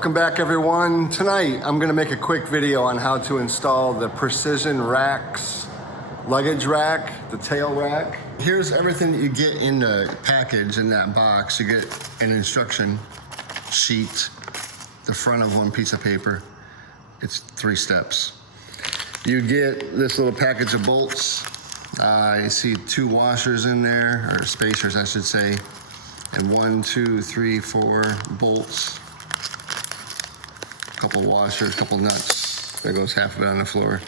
Welcome back, everyone. Tonight I'm going to make a quick video on how to install the Precision Racks luggage rack, the tail rack. Here's everything that you get in the package in that box. You get an instruction sheet, the front of one piece of paper. It's 3 steps. You get this little package of bolts. You see 2 washers in there, or spacers I should say, and 1, 2, 3, 4 bolts. Couple washers, couple nuts. There goes half of it on the floor.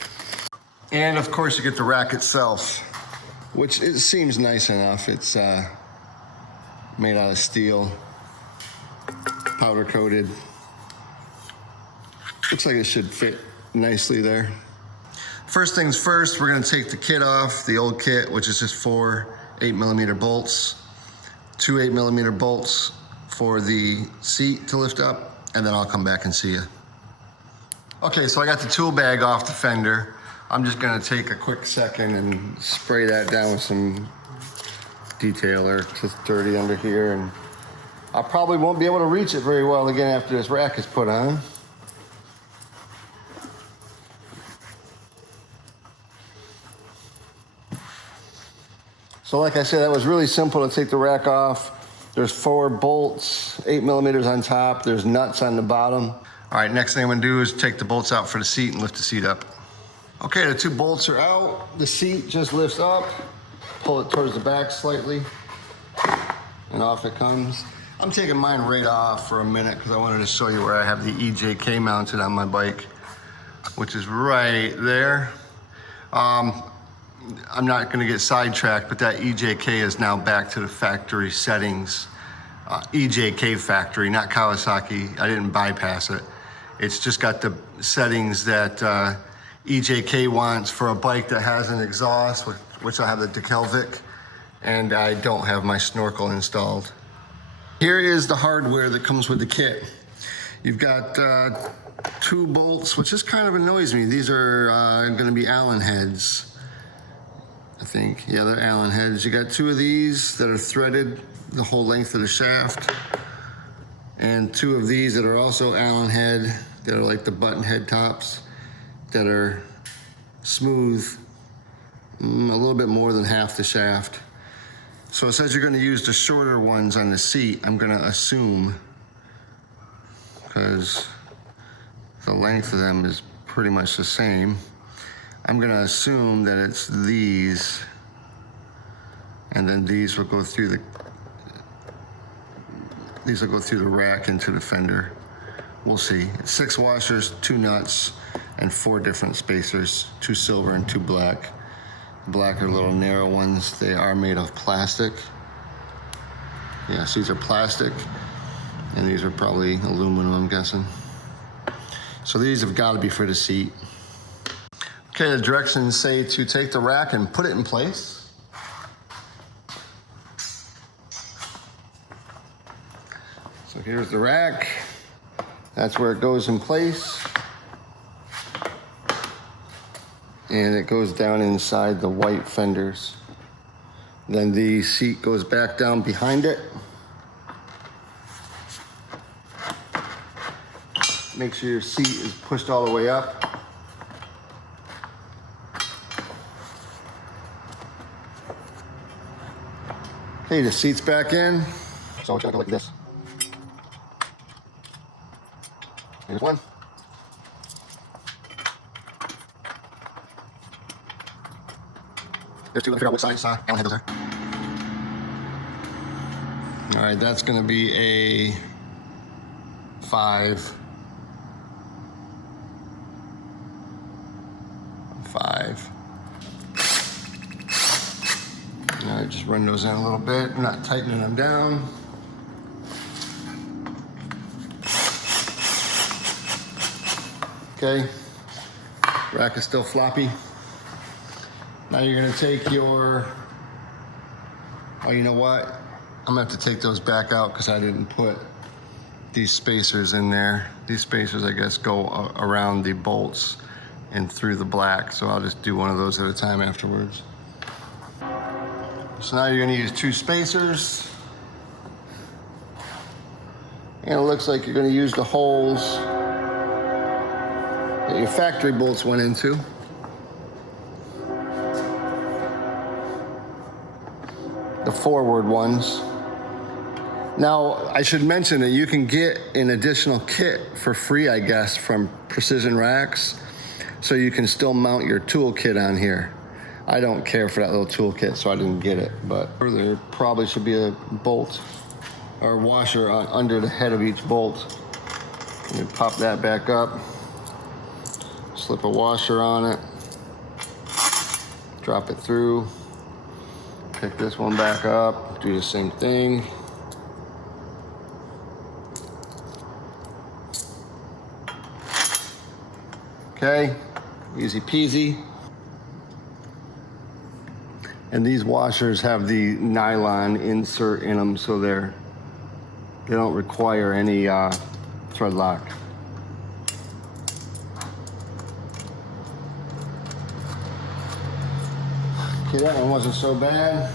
And of course you get the rack itself, which it seems nice enough. It's made out of steel, powder coated. Looks like it should fit nicely there. First things first, we're gonna take the kit off, the old kit, which is just 4 8mm bolts, 2 8mm bolts for the seat to lift up, and then I'll come back and see you. Okay, so I got the tool bag off the fender. I'm just gonna take a quick second and spray that down with some detailer. It's just dirty under here, and I probably won't be able to reach it very well again after this rack is put on. So like I said, that was really simple to take the rack off. There's 4 bolts, 8mm on top. There's nuts on the bottom. All right, next thing I'm gonna do is take the bolts out for the seat and lift the seat up. Okay, the 2 bolts are out. The seat just lifts up. Pull it towards the back slightly, and off it comes. I'm taking mine right off for a minute because I wanted to show you where I have the EJK mounted on my bike, which is right there. I'm not gonna get sidetracked, but that EJK is now back to the factory settings. EJK factory, not Kawasaki. I didn't bypass it. It's just got the settings that EJK wants for a bike that has an exhaust, which I have the Dekelvik, and I don't have my snorkel installed. Here is the hardware that comes with the kit. You've got 2 bolts, which just kind of annoys me. These are gonna be Allen heads, I think. Yeah, they're Allen heads. You got 2 of these that are threaded the whole length of the shaft, and 2 of these that are also Allen head, that are like the button head tops, that are smooth, a little bit more than half the shaft. So it says you're gonna use the shorter ones on the seat. I'm gonna assume, because the length of them is pretty much the same. I'm gonna assume that it's these, and then these will go through the rack into the fender. We'll see. It's 6 washers, 2 nuts, and 4 different spacers, 2 silver and 2 black. The black are little narrow ones. They are made of plastic. Yes, these are plastic, and these are probably aluminum, I'm guessing. So these have got to be for the seat. Okay, the directions say to take the rack and put it in place. So here's the rack. That's where it goes in place. And it goes down inside the white fenders. Then the seat goes back down behind it. Make sure your seat is pushed all the way up. Okay, the seat's back in. So it's gonna go like this. Here's one. There's 2. Let me figure out which size Allen head those are. All right, that's gonna be a 5. 5. All right, just run those in a little bit. I'm not tightening them down. Okay, rack is still floppy. Now you're gonna take your, oh, you know what? I'm gonna have to take those back out because I didn't put these spacers in there. These spacers, I guess, go around the bolts and through the black. So I'll just do one of those at a time afterwards. So now you're gonna use 2 spacers. And it looks like you're going to use the holes that your factory bolts went into. The forward ones. Now, I should mention that you can get an additional kit for free, I guess, from Precision Racks, so you can still mount your toolkit on here. I don't care for that little toolkit, so I didn't get it, but there probably should be a bolt or washer under the head of each bolt. You pop that back up, slip a washer on it, drop it through, pick this one back up, do the same thing. Okay, easy peasy. And these washers have the nylon insert in them, so they don't require any thread lock. Okay, that one wasn't so bad.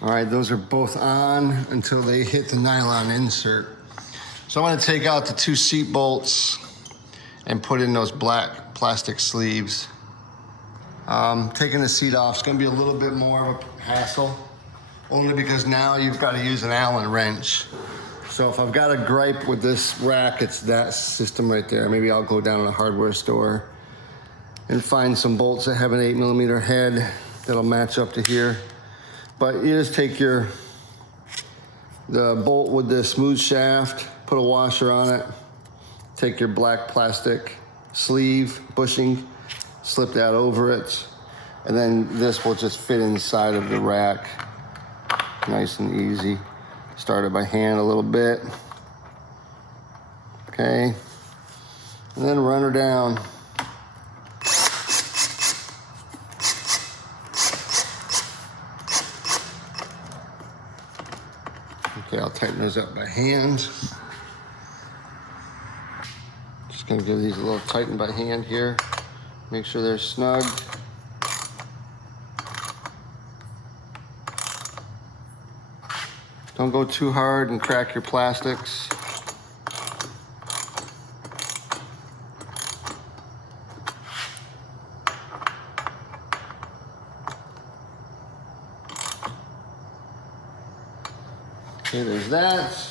All right, those are both on until they hit the nylon insert. So I'm gonna take out the 2 seat bolts and put in those black plastic sleeves. Taking the seat off is gonna be a little bit more of a hassle, only because now you've got to use an Allen wrench. So if I've got a gripe with this rack, it's that system right there. Maybe I'll go down to a hardware store and find some bolts that have an 8mm head that'll match up to here. But you just take the bolt with the smooth shaft, put a washer on it, take your black plastic sleeve bushing, slip that over it, and then this will just fit inside of the rack. Nice and easy. Start it by hand a little bit. Okay. And then run her down. Okay, I'll tighten those up by hand. Just gonna give these a little tighten by hand here. Make sure they're snug. Don't go too hard and crack your plastics. Okay, there's that.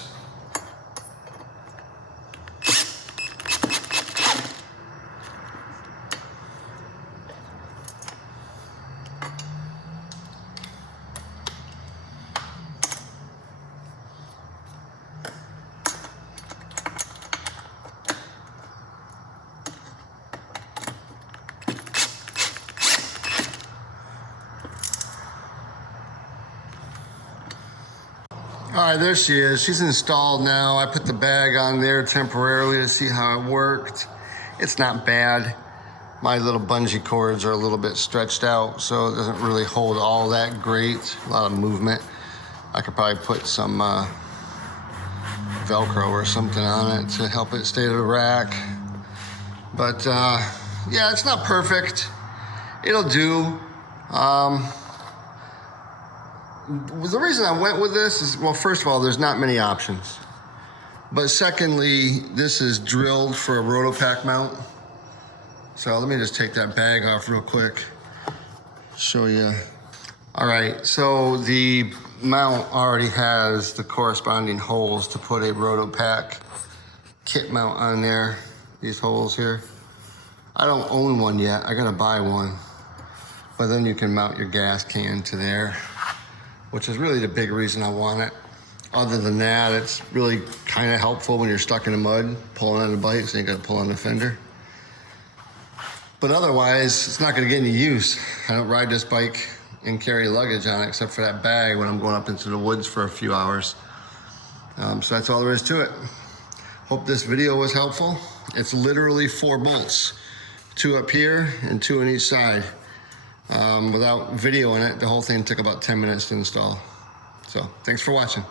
All right, there she is. She's installed now. I put the bag on there temporarily to see how it worked. It's not bad. My little bungee cords are a little bit stretched out, so it doesn't really hold all that great. A lot of movement. I could probably put some Velcro or something on it to help it stay to the rack. But yeah, it's not perfect. It'll do. The reason I went with this is, well, first of all, there's not many options. But secondly, this is drilled for a Rotopack mount. So let me just take that bag off real quick, show you. All right, so the mount already has the corresponding holes to put a Rotopack kit mount on there, these holes here. I don't own one yet, I gotta buy one. But then you can mount your gas can to there, which is really the big reason I want it. Other than that, it's really kind of helpful when you're stuck in the mud, pulling on the bike, so you gotta pull on the fender. But otherwise, it's not gonna get any use. I don't ride this bike and carry luggage on it, except for that bag when I'm going up into the woods for a few hours. So that's all there is to it. Hope this video was helpful. It's literally 4 bolts, 2 up here and 2 on each side. Without videoing it, the whole thing took about 10 minutes to install. So thanks for watching.